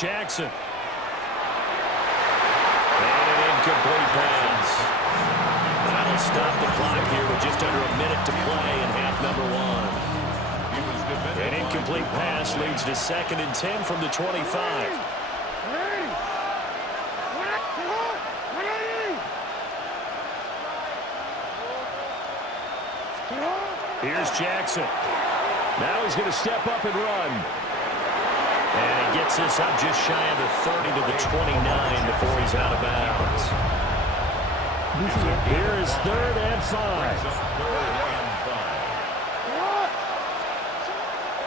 Jackson. And an incomplete pass. That'll stop the clock here with just under a minute to play in half number one. An incomplete pass leads to 2nd and 10 from the 25. Here's Jackson. Now he's going to step up and run. And he gets this up just shy of the 30 to the 29 before he's out of bounds. Here is 3rd and 5.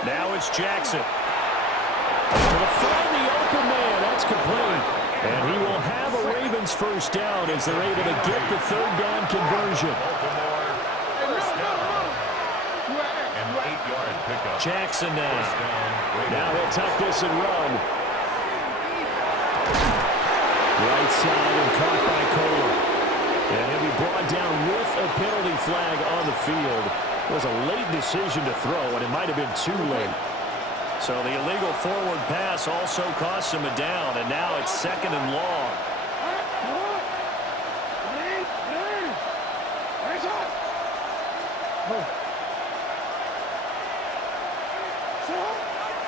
Now it's Jackson. To find the open man. That's complete. And he will have a Ravens first down as they're able to get the 3rd down conversion. Jackson now. Now he'll tuck this and run. Right side and caught by Kohler. And he'll be brought down with a penalty flag on the field. It was a late decision to throw, and it might have been too late. So the illegal forward pass also cost him a down, and now it's 2nd and long.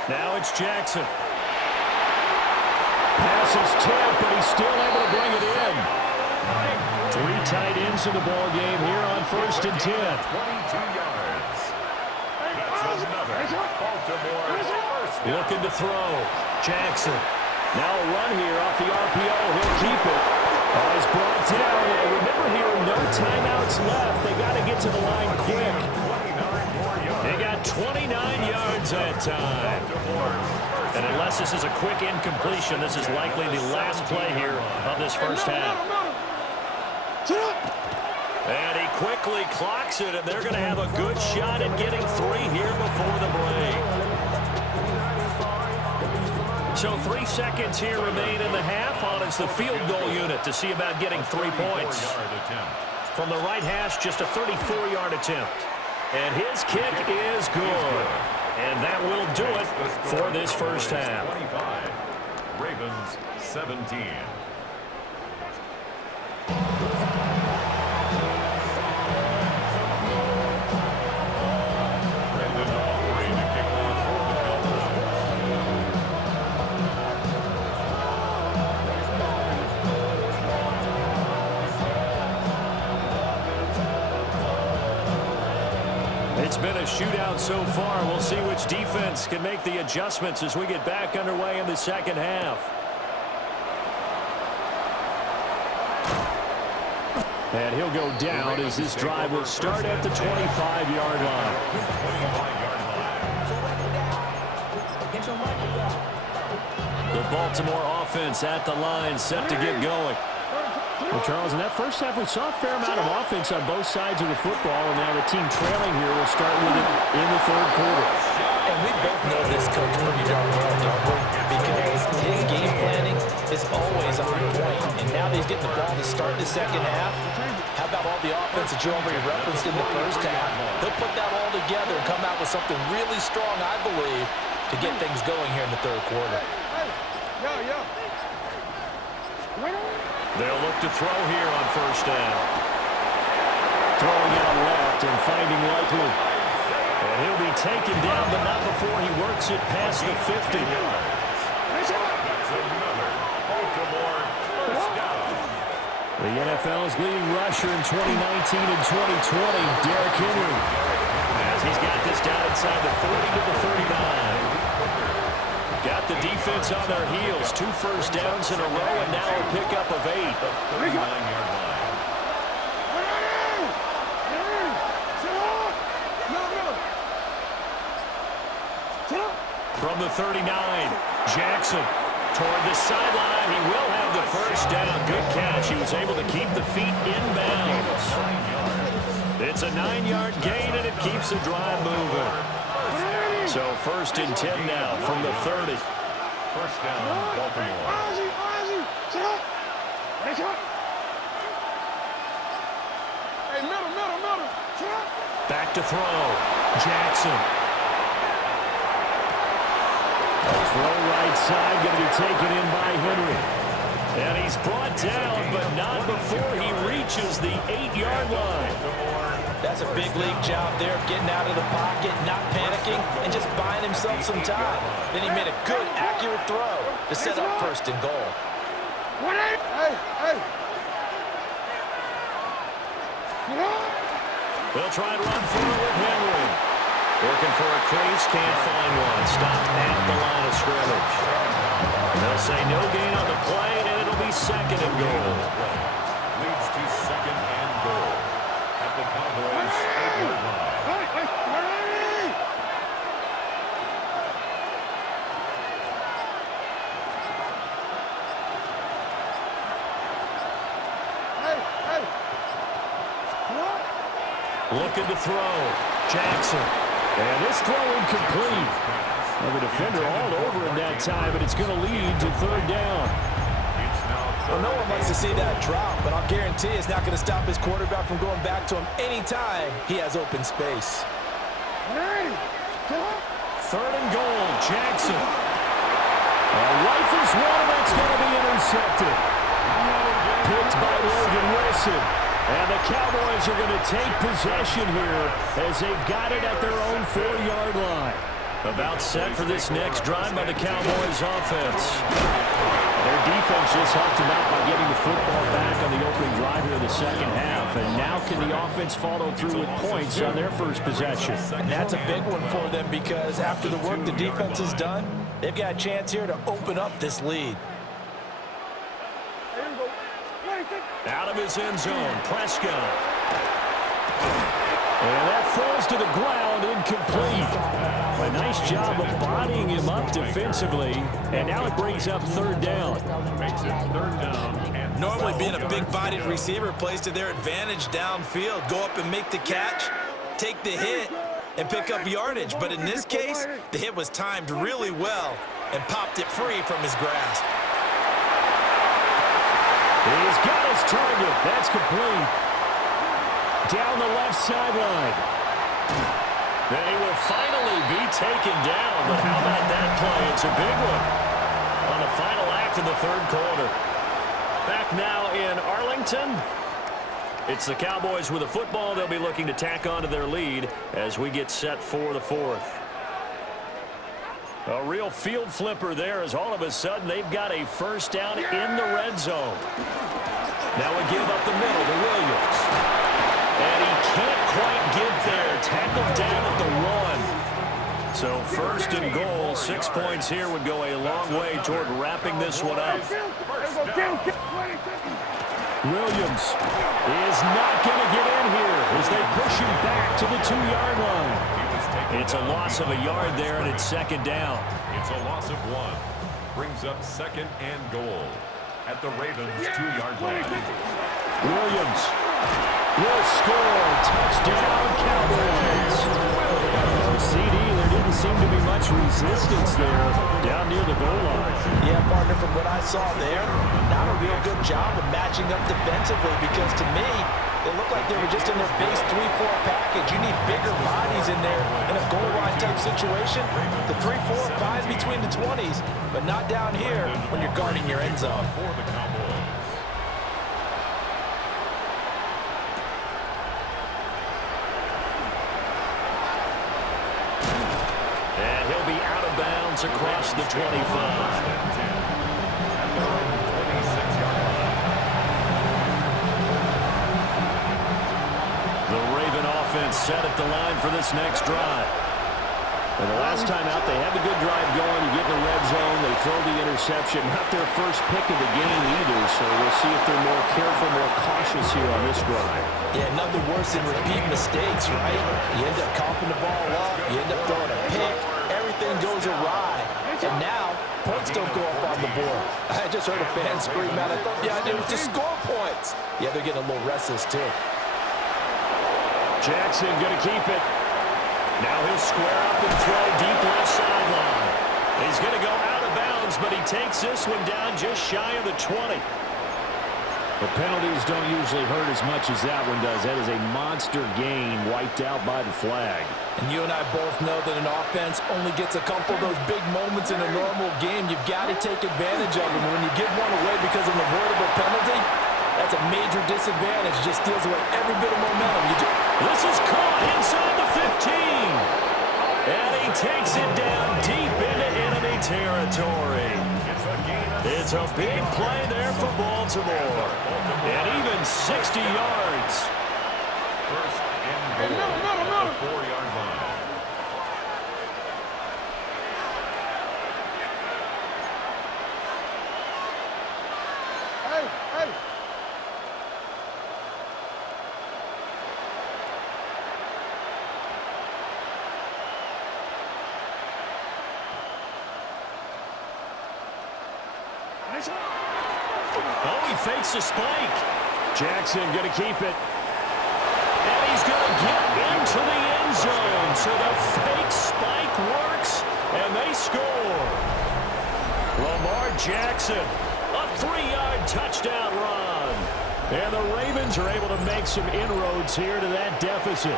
Now it's Jackson. Pass is tipped, but he's still able to bring it in. 3 tight ends in the ball game here on 1st and 10. 22 yards. That's another Baltimore first down. Looking to throw. Jackson. Now a run here off the RPO. He'll keep it. He's brought down. And remember here, no timeouts left. They got to get to the line quick. They got 29 yards that time. And unless this is a quick incompletion, this is likely the last play here of this first half. And he quickly clocks it, and they're going to have a good shot at getting 3 here before the break. So 3 seconds here remain in the half on it's the field goal unit to see about getting 3 points. From the right hash, just a 34-yard attempt. And his kick is good. And that will do it for this first half. 25. Ravens 17. It's been a shootout so far. We'll see which defense can make the adjustments as we get back underway in the second half. And he'll go down as this drive will start at the 25-yard line. The Baltimore offense at the line set to get going. Well, Charles, in that first half, we saw a fair amount of offense on both sides of the football, and now the team trailing here will start with it in the 3rd quarter. And we both know this coach pretty darn well, don't we? Because his game planning is always on point, and now that he's getting the ball to start the second half, how about all the offense that you already referenced in the first half? He'll put that all together and come out with something really strong, I believe, to get things going here in the 3rd quarter. They'll look to throw here on first down. Throwing out left and finding Likely. And he'll be taken down, but not before he works it past the 50. The NFL's leading rusher in 2019 and 2020, Derrick Henry. As he's got this down inside the 40 to the 39. Got the defense on their heels. 2 first downs in a row, and now a pickup of 8. 39-yard line. From the 39, Jackson toward the sideline. He will have the first down. Good catch. He was able to keep the feet inbounds. It's a 9-yard gain, and it keeps the drive moving. So 1st and 10 now from the 30. First down, Baltimore. Back to throw. Jackson. Throw right side, going to be taken in by Henry. And he's brought down, but not before he reaches the 8-yard line. That's a big league job there of getting out of the pocket, not panicking, and just buying himself some time. Then he made a good, accurate throw to set up first and goal. They'll try and run for it with Henry. Working for a crease, can't find one. Stopped at the line of scrimmage. They'll say no gain on the play, and it'll be second and goal. Leads to second and goal at the Cowboys' 8-yard line. Looking to throw. Jackson. And this throw incomplete. Well, the defender all over him that time, but it's going to lead to third down. Well, no one likes to see that drop, but I'll guarantee it's not going to stop his quarterback from going back to him anytime he has open space. Third and goal. Jackson. Rifles one, and that's going to be intercepted. Picked by Logan Wilson. And the Cowboys are going to take possession here as they've got it at their own 4-yard line. About set for this next drive by the Cowboys offense. Their defense just helped them out by getting the football back on the opening drive here in the second half. And now can the offense follow through with points on their first possession? And that's a big one for them because after the work the defense has done, they've got a chance here to open up this lead. Out of his end zone, Prescott. And that falls to the ground, incomplete. A nice job of bodying him up defensively, and now it brings up third down. Makes it third down. Normally being a big-bodied receiver plays to their advantage downfield. Go up and make the catch, take the hit, and pick up yardage. But in this case, the hit was timed really well and popped it free from his grasp. He's got his target. That's complete. Down the left sideline. Then he will finally be taken down. But how about that play? It's a big one on the final act of the third quarter. Back now in Arlington. It's the Cowboys with the football. They'll be looking to tack on to their lead as we get set for the fourth. A real field flipper there as all of a sudden they've got a first down in the red zone. Now we give up the middle to Williams. And he can't quite get there. Tackled down at the 1. So first and goal, 6 points here would go a long way toward wrapping this one up. Williams is not going to get in here as they push him back to the 2-yard line. It's a loss of a yard there, and it's second down. It's a loss of 1. Brings up second and goal at the Ravens' 2-yard line. Williams will score. Touchdown, Cowboys. CD, there didn't seem to be much resistance there down near the goal line. Yeah, partner, from what I saw there, not a real good job of matching up defensively because to me, they look like they were just in their base 3-4 package. You need bigger bodies in there in a goal line type situation. The 3-4, fine between the 20s, but not down here when you're guarding your end zone. For the Cowboys. And he'll be out of bounds across the 25. Set at the line for this next drive. And the last time out, they had the good drive going. You get in the red zone, they throw the interception. Not their first pick of the game either, so we'll see if they're more careful, more cautious here on this drive. Yeah, nothing worse than repeat mistakes, right? You end up coughing the ball up, you end up throwing a pick, everything goes awry. And now, points don't go up on the board. I just heard a fan scream out, I thought the idea was to score points. Yeah, they're getting a little restless too. Jackson going to keep it. Now he'll square up and throw deep left sideline. He's going to go out of bounds, but he takes this one down just shy of the 20. The penalties don't usually hurt as much as that one does. That is a monster gain wiped out by the flag. And you and I both know that an offense only gets a couple of those big moments in a normal game. You've got to take advantage of them. When you give one away because of an avoidable penalty, that's a major disadvantage. Just steals away every bit of momentum. This is caught inside the 15. And he takes it down deep into enemy territory. It's a big play there for Baltimore. And even 60 yards. First and goal at the 4-yard line. Oh, he fakes a spike. Jackson going to keep it. And he's going to get into the end zone. So the fake spike works, and they score. Lamar Jackson, a 3-yard touchdown run. And the Ravens are able to make some inroads here to that deficit.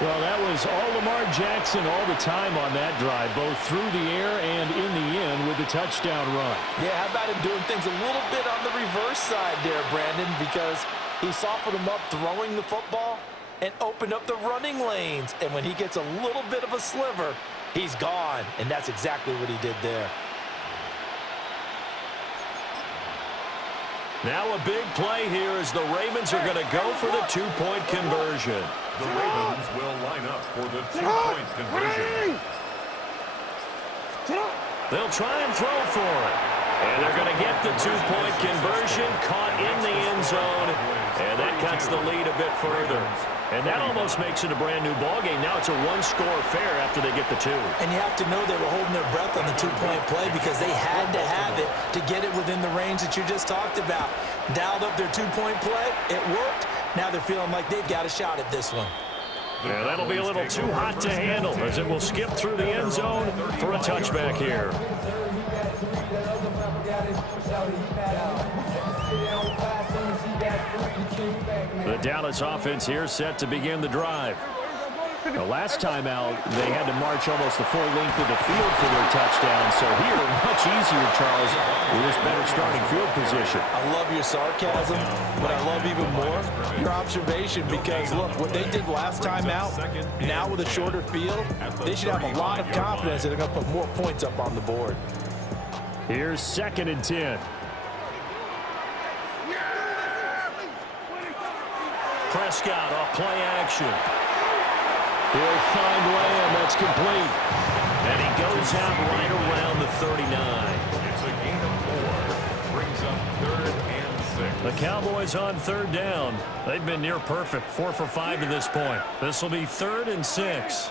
Well, that was all Lamar Jackson all the time on that drive, both through the air and in the end with the touchdown run. Yeah, how about him doing things a little bit on the reverse side there, Brandon, because he softened him up throwing the football and opened up the running lanes. And when he gets a little bit of a sliver, he's gone. And that's exactly what he did there. Now a big play here as the Ravens are going to go for the two-point conversion. The Ravens will line up for the two-point conversion. They'll try and throw for it. And they're going to get the two-point conversion caught in the end zone. And that cuts the lead a bit further. And that almost makes it a brand-new ballgame. Now it's a one-score affair after they get the two. And you have to know they were holding their breath on the two-point play because they had to have it to get it within the range that you just talked about. Dialed up their two-point play. It worked. Now they're feeling like they've got a shot at this one. Yeah, that'll be a little too hot to handle as it will skip through the end zone for a touchback here. The Dallas offense here set to begin the drive. The last time out, they had to march almost the full length of the field for their touchdown. So here, much easier, Charles, with this better starting field position. I love your sarcasm, but I love even more your observation because, look, what they did last time out, now with a shorter field, they should have a lot of confidence that they're going to put more points up on the board. Here's 2nd and 10. Prescott off play action. He'll find Lamb. That's complete. And he goes out right around the 39. It's a gain of 4. Brings up 3rd and 6. The Cowboys on 3rd down. They've been near perfect. 4 for 5 to this point. This will be 3rd and 6.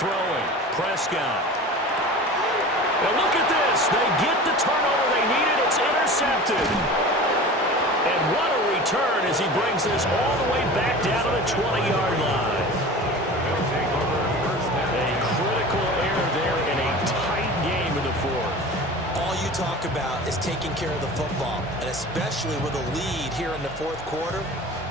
Throwing. Prescott. Now look at this. They get the turnover they needed. It's intercepted. And what a return as he brings this all the way back down to the 20-yard line. A critical error there in a tight game in the 4th. All you talk about is taking care of the football, and especially with a lead here in the 4th quarter,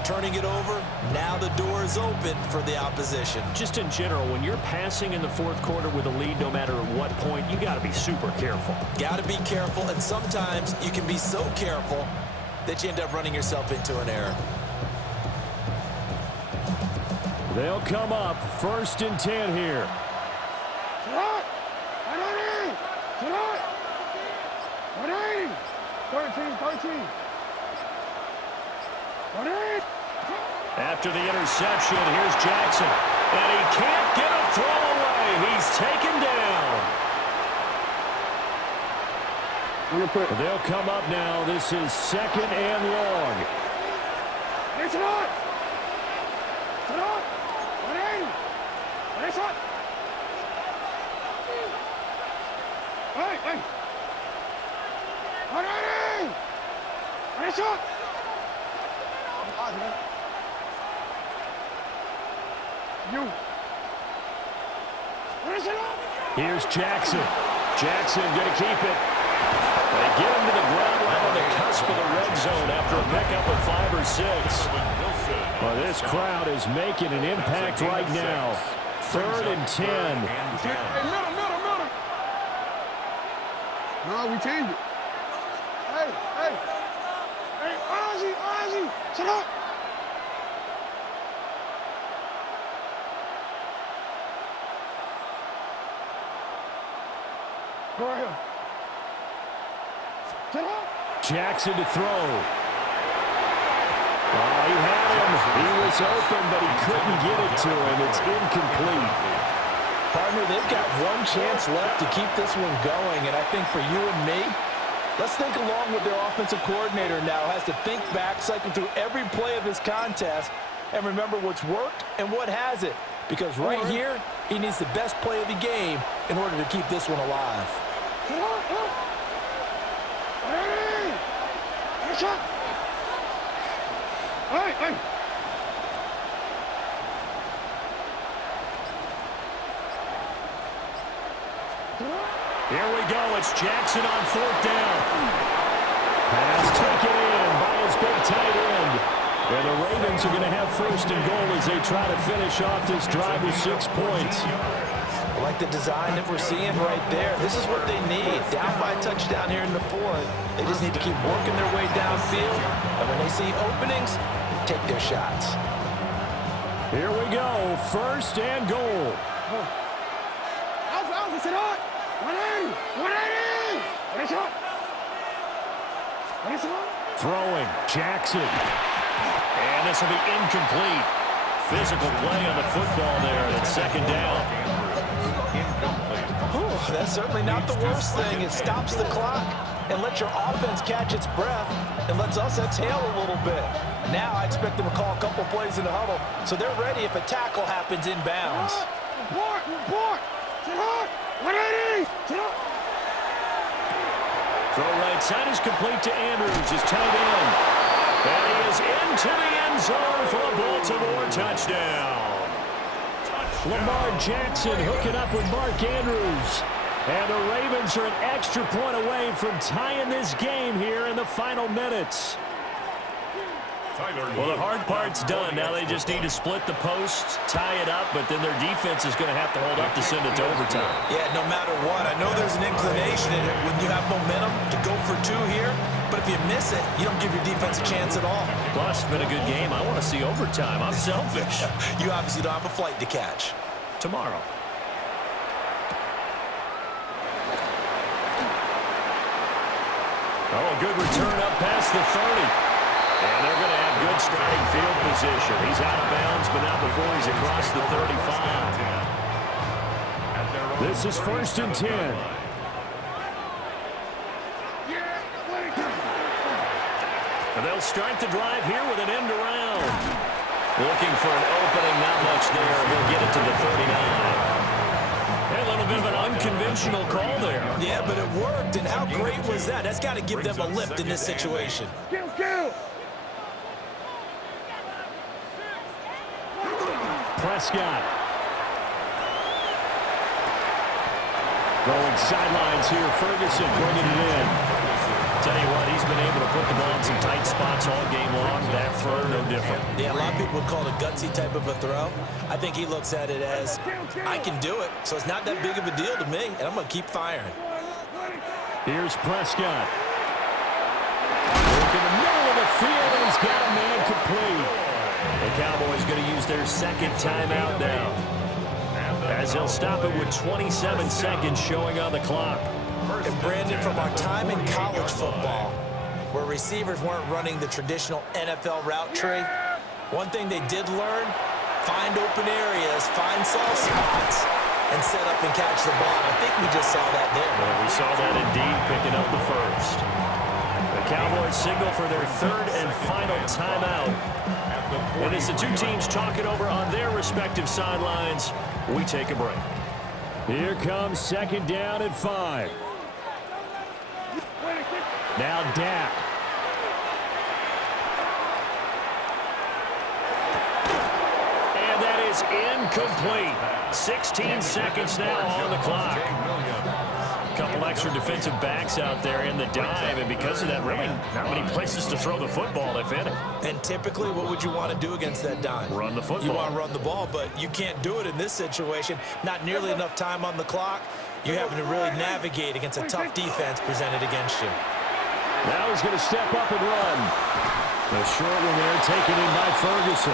turning it over, now the door is open for the opposition. Just in general, when you're passing in the 4th quarter with a lead, no matter at what point, you got to be super careful. Got to be careful, and sometimes you can be so careful that you end up running yourself into an error. They'll come up 1st and 10 here. 13. After the interception, here's Jackson. And he can't get a throw away. He's taken down. They'll come up now. This is 2nd and long. Here's Jackson. Jackson going to keep it. They get him to the ground right on the cusp of the red zone after a pickup of 5 or 6. Well, this crowd is making an impact right now. 3rd and 10. Hey, middle. No, we changed it. Hey, Ozzy, shut up. Go right here. Shut up. Jackson to throw. Oh, he had him. He was open, but he couldn't get it to him. It's incomplete. Partner, they've got one chance left to keep this one going, and I think for you and me, let's think along with their offensive coordinator now. Has to think back, cycle through every play of this contest, and remember what's worked and what hasn't. Because right here, he needs the best play of the game in order to keep this one alive. Hey. Here we go. It's Jackson on 4th down. Pass taken in by his big tight end. And the Ravens are going to have 1st and goal as they try to finish off this drive with 6 points. I like the design that we're seeing right there. This is what they need. Down by a touchdown here in the 4th. They just need to keep working their way downfield. And when they see openings, take their shots. Here we go. 1st and goal. Alpha, sit up. 180. What is up? Throwing. Jackson. And this will be incomplete. Physical play on the football there. And it's 2nd down. That's certainly not the worst thing. It stops the clock and lets your offense catch its breath and lets us exhale a little bit. Now I expect them to call a couple plays in the huddle so they're ready if a tackle happens inbounds. Report. Sit up. 180. Sit up. Throw right side is complete to Andrews, his tight end. And he is into the end zone for a Baltimore touchdown. Lamar Jackson hooking up with Mark Andrews. And the Ravens are an extra point away from tying this game here in the final minutes. Well, the hard part's done. Now they just need to split the posts, tie it up, but then their defense is going to have to hold up to send it to overtime. Yeah, no matter what. I know there's an inclination in it when you have momentum to go for 2 here, but if you miss it, you don't give your defense a chance at all. Plus, it's been a good game. I want to see overtime. I'm selfish. You obviously don't have a flight to catch. Tomorrow. Oh, a good return up past the 30. And they're going to have good starting field position. He's out of bounds, but not before he's across the 35. This is 1st and 10. And they'll start the drive here with an end around. Looking for an opening, not much there. He'll get it to the 39. A little bit of an unconventional call there. Yeah, but it worked, and how great was that? That's got to give them a lift in this situation. Kill. Prescott. Going sidelines here. Ferguson bringing it in. Tell you what, he's been able to put the ball in some tight spots all game long. That throw, no different. Yeah, a lot of people would call it a gutsy type of a throw. I think he looks at it as, I can do it, so it's not that big of a deal to me, and I'm going to keep firing. Here's Prescott. Look in the middle of the field, and he's got a man complete. The Cowboys going to use their 2nd timeout now, as they'll stop it with 27 seconds showing on the clock. And Brandon, from our time in college football, where receivers weren't running the traditional NFL route tree, one thing they did learn, find open areas, find soft spots, and set up and catch the ball. I think we just saw that there. Well, we saw that indeed, picking up the 1st. The Cowboys signal for their 3rd and final timeout. And as the two teams talk it over on their respective sidelines, we take a break. Here comes 2nd down and 5. Now Dak. And that is incomplete. 16 seconds now on the clock. Couple extra defensive backs out there in the dime, and because of that, really not many places to throw the football, if any. And typically, what would you want to do against that dime? Run the football. You want to run the ball, but you can't do it in this situation. Not nearly enough time on the clock. You're having to really navigate against a tough defense presented against you. Now he's going to step up and run. The short one there taken in by Ferguson.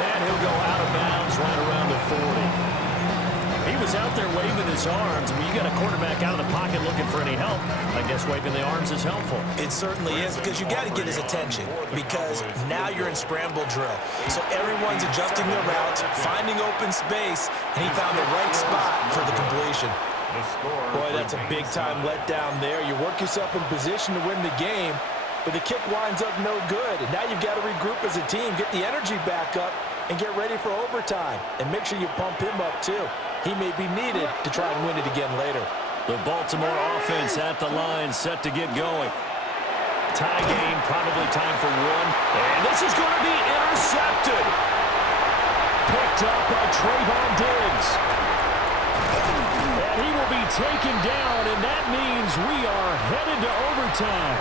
And he'll go out of bounds right around the 40. He was out there waving his arms. When you got a quarterback out of the pocket looking for any help, I guess waving the arms is helpful. It certainly is, because you got to get his attention, because now you're in scramble drill. So everyone's adjusting their routes, finding open space, and he found the right spot for the completion. Boy, that's a big-time letdown there. You work yourself in position to win the game, but the kick winds up no good. And now you've got to regroup as a team, get the energy back up, and get ready for overtime. And make sure you pump him up, too. He may be needed to try and win it again later. The Baltimore offense at the line, set to get going. Tie game, probably time for one. And this is going to be intercepted. Picked up by Trayvon Diggs. And he will be taken down, and that means we are headed to overtime.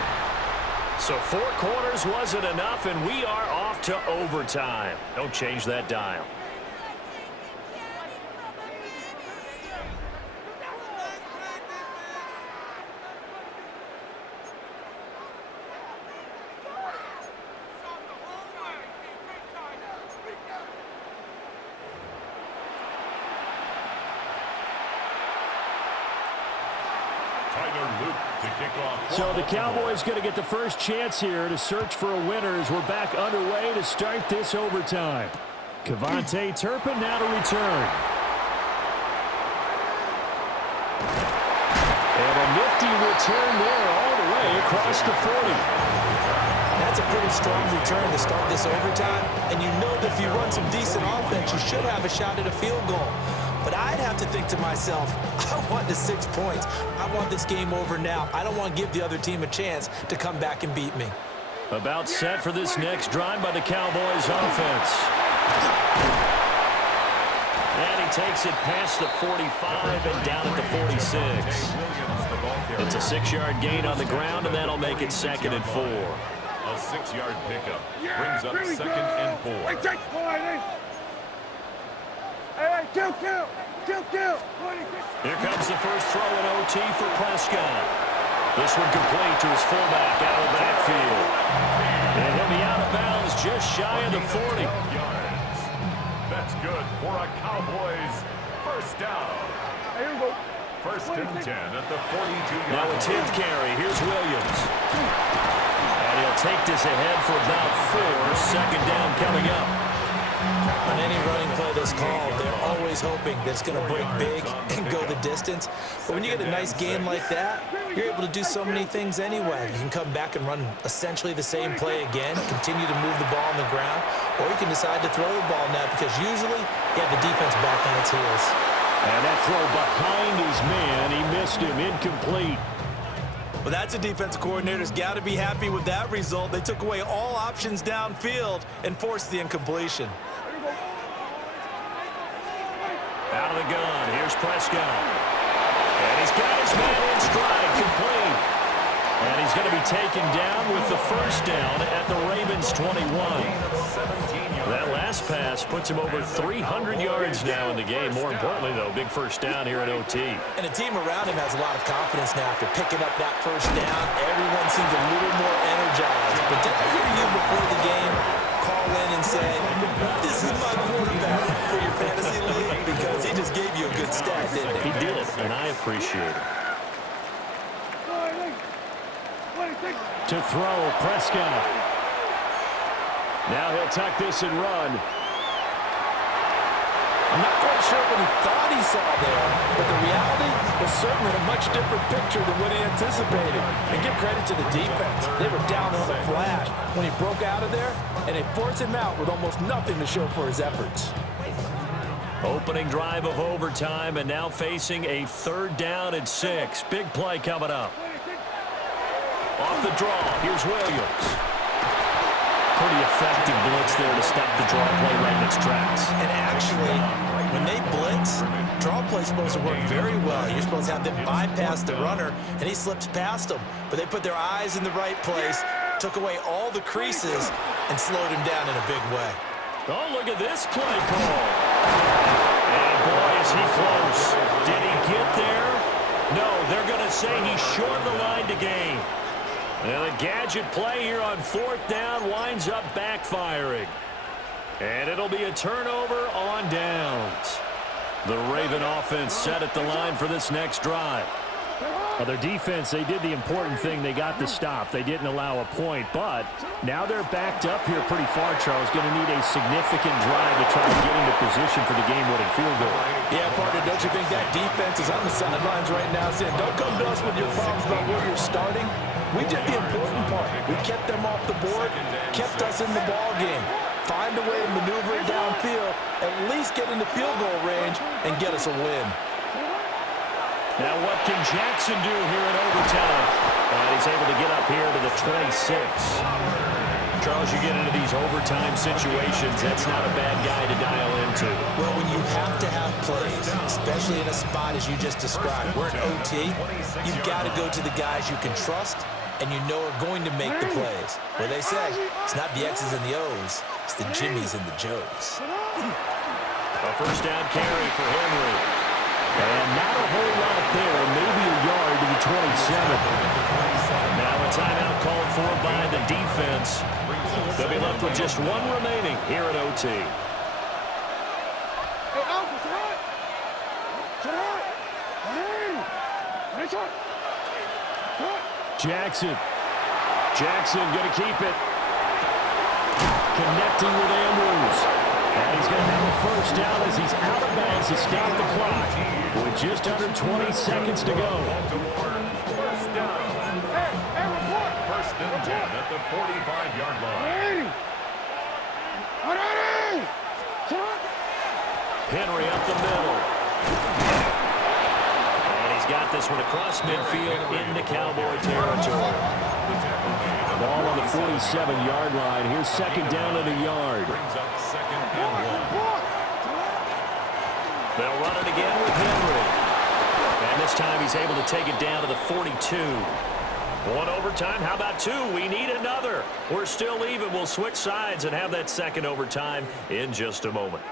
So 4 quarters wasn't enough, and we are off to overtime. Don't change that dial. So the Cowboys going to get the first chance here to search for a winner as we're back underway to start this overtime. Kevontae Turpin now to return. And a nifty return there all the way across the 40. That's a pretty strong return to start this overtime. And you know that if you run some decent offense, you should have a shot at a field goal. But I'd have to think to myself, I want the 6 points. I want this game over now. I don't want to give the other team a chance to come back and beat me. About set for this next drive by the Cowboys offense. And he takes it past the 45 and down at the 46. It's a 6-yard gain on the ground, and that'll make it 2nd and 4. A 6-yard pickup brings up 2nd and 4. Hey, kill. Here comes the first throw in OT for Prescott. This one complete to his fullback out of the backfield. And he'll be out of bounds just shy of the 40. That's good for a Cowboys first down. Here we go. 1st and 10 at the 42-yard line. Now a 10th carry. Here's Williams. And he'll take this ahead for about 4. 2nd down coming up. On any running play that's called, they're always hoping that it's going to break big and go the distance. But when you get a nice game like that, you're able to do so many things anyway. You can come back and run essentially the same play again, continue to move the ball on the ground, or you can decide to throw the ball now because usually you have the defense back on its heels. And that throw behind his man, he missed him, incomplete. Well, that's a defensive coordinator's got to be happy with that result. They took away all options downfield and forced the incompletion. Out of the gun, here's Prescott. And he's got his man in stride, complete. And he's going to be taken down with the first down at the Ravens' 21. That last pass puts him over 300 yards now in the game. More importantly, though, big first down here at OT. And the team around him has a lot of confidence now after picking up that first down. Everyone seems a little more energized. But did I hear you before the game call in and say, this is my quarterback for your fantasy league? Because he just gave you a good stat, didn't he? He did, and I appreciate it. To throw, Prescott. Now he'll tuck this and run. I'm not quite sure what he thought he saw there, but the reality was certainly a much different picture than what he anticipated. And give credit to the defense. They were down on the flash when he broke out of there, and they forced him out with almost nothing to show for his efforts. Opening drive of overtime, and now facing a 3rd down and 6. Big play coming up. Off the draw, here's Williams. Pretty effective blitz there to stop the draw play right in its tracks. And actually, when they blitz, draw play's supposed to work very well. You're supposed to have them bypass the runner, and he slips past them. But they put their eyes in the right place, took away all the creases, and slowed him down in a big way. Oh, look at this play call. And boy, is he close. Did he get there? No, they're going to say he's short of the line to gain. And the gadget play here on 4th down winds up backfiring. And it'll be a turnover on downs. The Raven offense set at the line for this next drive. Well, their defense, they did the important thing. They got the stop. They didn't allow a point, but now they're backed up here pretty far, Charles. Going to need a significant drive to try to get into position for the game-winning field goal. Yeah, partner, don't you think that defense is on the sidelines right now saying, don't come to us with your problems about where you're starting? We did the important part. We kept them off the board, kept us in the ball game. Find a way to maneuver it downfield, at least get into field goal range, and get us a win. Now what can Jackson do here in overtime? He's able to get up here to the 26. Charles, you get into these overtime situations, that's not a bad guy to dial into. Well, when you have to have plays, especially in a spot as you just described, we're in OT, you've got to go to the guys you can trust and you know are going to make the plays. Well, they say, it's not the X's and the O's, it's the Jimmies and the Joes. A first down carry for Henry. And not a whole lot there, maybe a yard to the 27. Now a timeout called for by the defense. They'll be left with just one remaining here at OT. Jackson going to keep it. Connecting with Andrews. And he's going to have a first down as he's out of bounds to stop the clock with just under 20 seconds to go. First and 10 at the 45-yard line. Henry up the middle. And he's got this one across midfield into Cowboy territory. Ball on the 47-yard line. Here's second down and a yard. Brings up second and 1. They'll run it again with Henry. And this time he's able to take it down to the 42. One overtime. How about two? We need another. We're still even. We'll switch sides and have that second overtime in just a moment.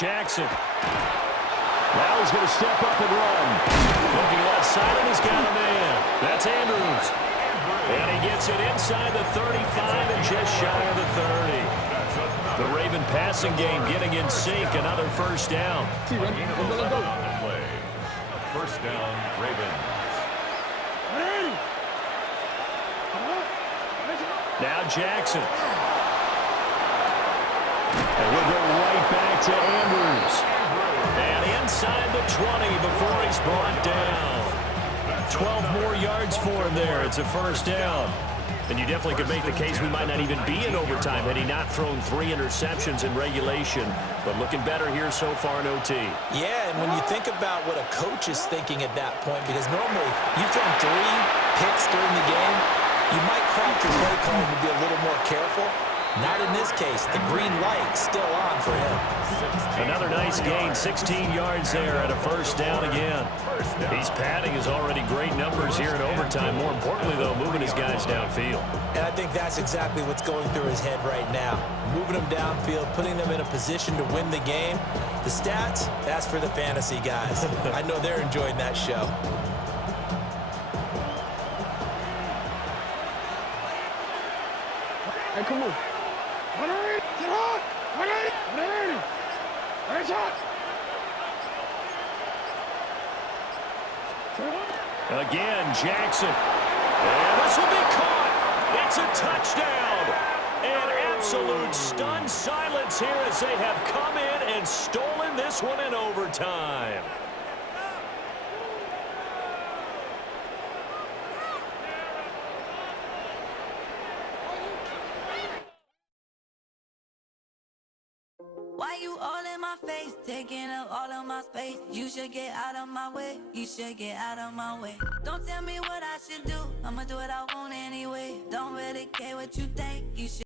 Jackson. Now he's going to step up and run. Looking left side, and he's got a man. That's Andrews. And he gets it inside the 35 and just shy of the 30. The Raven passing game getting in sync. Another first down. First down, Ravens. Now Jackson. And we'll go right back to Andrews. And inside the 20 before he's brought down. 12 more yards for him there. It's a first down. And you definitely could make the case we might not even be in overtime had he not thrown 3 interceptions in regulation. But looking better here so far in OT. Yeah, and when you think about what a coach is thinking at that point, because normally you've thrown 3 picks during the game, you might craft your play call to be a little more careful. Not in this case. The green light still on for him. Another nice gain, 16 yards there at a first down again. He's padding his already great numbers here in overtime. More importantly, though, moving his guys downfield. And I think that's exactly what's going through his head right now. Moving them downfield, putting them in a position to win the game. The stats, that's for the fantasy guys. I know they're enjoying that show. Hey, come on. Again, Jackson. And this will be caught. It's a touchdown. And absolute stunned silence here as they have come in and stolen this one in overtime. Why you all in my face, taking up all of my space? You should get out of my way, you should get out of my way. Don't tell me what I should do, I'ma do what I want anyway. Don't really care what you think, you should